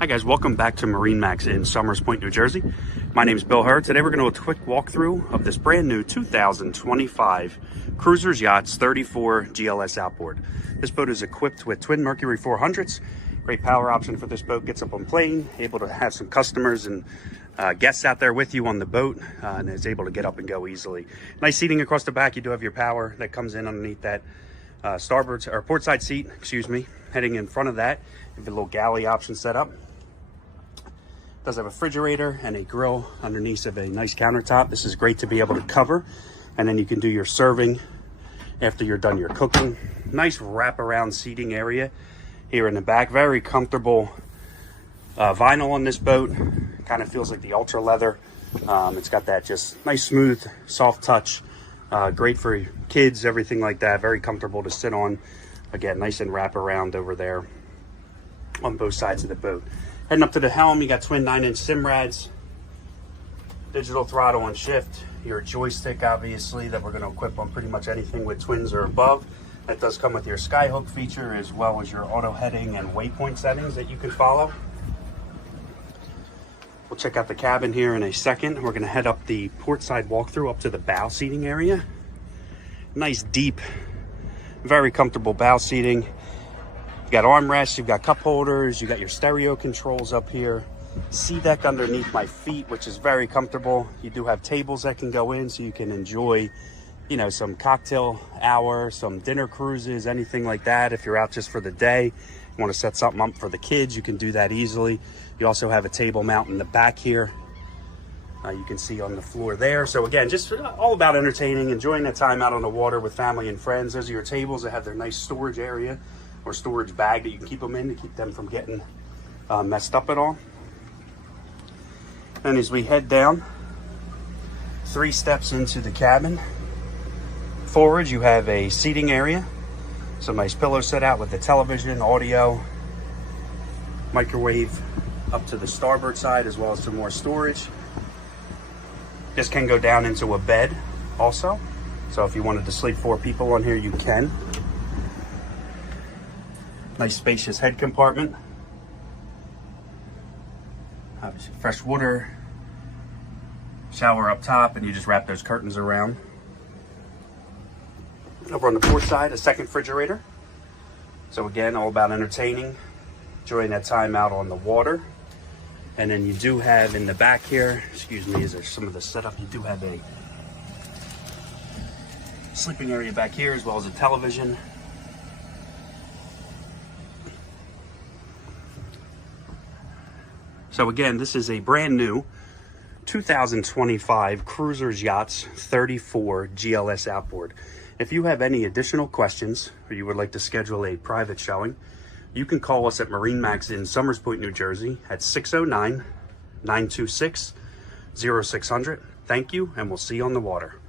Hi guys, welcome back to MarineMax in Somers Point, New Jersey. My name is Bill Hurd. Today we're going to do a quick walkthrough of this brand new 2025 Cruisers Yachts 34 GLS Outboard. This boat is equipped with twin Mercury 400s. Great power option for this boat. Gets up on plane, able to have some customers and guests out there with you on the boat, and is able to get up and go easily. Nice seating across the back. You do have your power that comes in underneath that starboard or port side seat, excuse me. Heading in front of that, you have a little galley option set up. Does have a refrigerator and a grill underneath of a nice countertop. This is great to be able to cover, and then you can do your serving after you're done your cooking. Nice wraparound seating area here in the back. Very comfortable vinyl on this boat. Kind of feels like the ultra leather. It's got that just nice smooth soft touch. Great for kids, everything like that. Very comfortable to sit on. Again, nice and wraparound over there on both sides of the boat. Heading up to the helm, you got twin 9-inch Simrads, digital throttle and shift, your joystick obviously that we're going to equip on pretty much anything with twins or above. That does come with your skyhook feature as well as your auto heading and waypoint settings that you can follow. We'll check out the cabin here in a second. We're going to head up the port side walkthrough up to the bow seating area. Nice deep, very comfortable bow seating. You got armrests, you've got cup holders, you got your stereo controls up here. Sea deck underneath my feet, which is very comfortable. You do have tables that can go in so you can enjoy, you know, some cocktail hour, some dinner cruises, anything like that. If you're out just for the day, you want to set something up for the kids, you can do that easily. You also have a table mount in the back here. You can see on the floor there. So again, just all about entertaining, enjoying that time out on the water with family and friends. Those are your tables that have their nice storage area or storage bag that you can keep them in to keep them from getting messed up at all. And as we head down 3 steps into the cabin, forward you have a seating area. Some nice pillows set out with the television, audio, microwave up to the starboard side, as well as some more storage. This can go down into a bed also. So if you wanted to sleep 4 people on here, you can. Nice spacious head compartment. Obviously fresh water, shower up top, and you just wrap those curtains around. Over on the port side, a second refrigerator. So again, all about entertaining, enjoying that time out on the water. And then you do have in the back here, excuse me, as there's some of the setup, you do have a sleeping area back here as well as a television. So again, this is a brand new 2025 Cruisers Yachts 34 GLS Outboard. If you have any additional questions or you would like to schedule a private showing, you can call us at MarineMax in Somers Point, New Jersey at 609-926-0600. Thank you, and we'll see you on the water.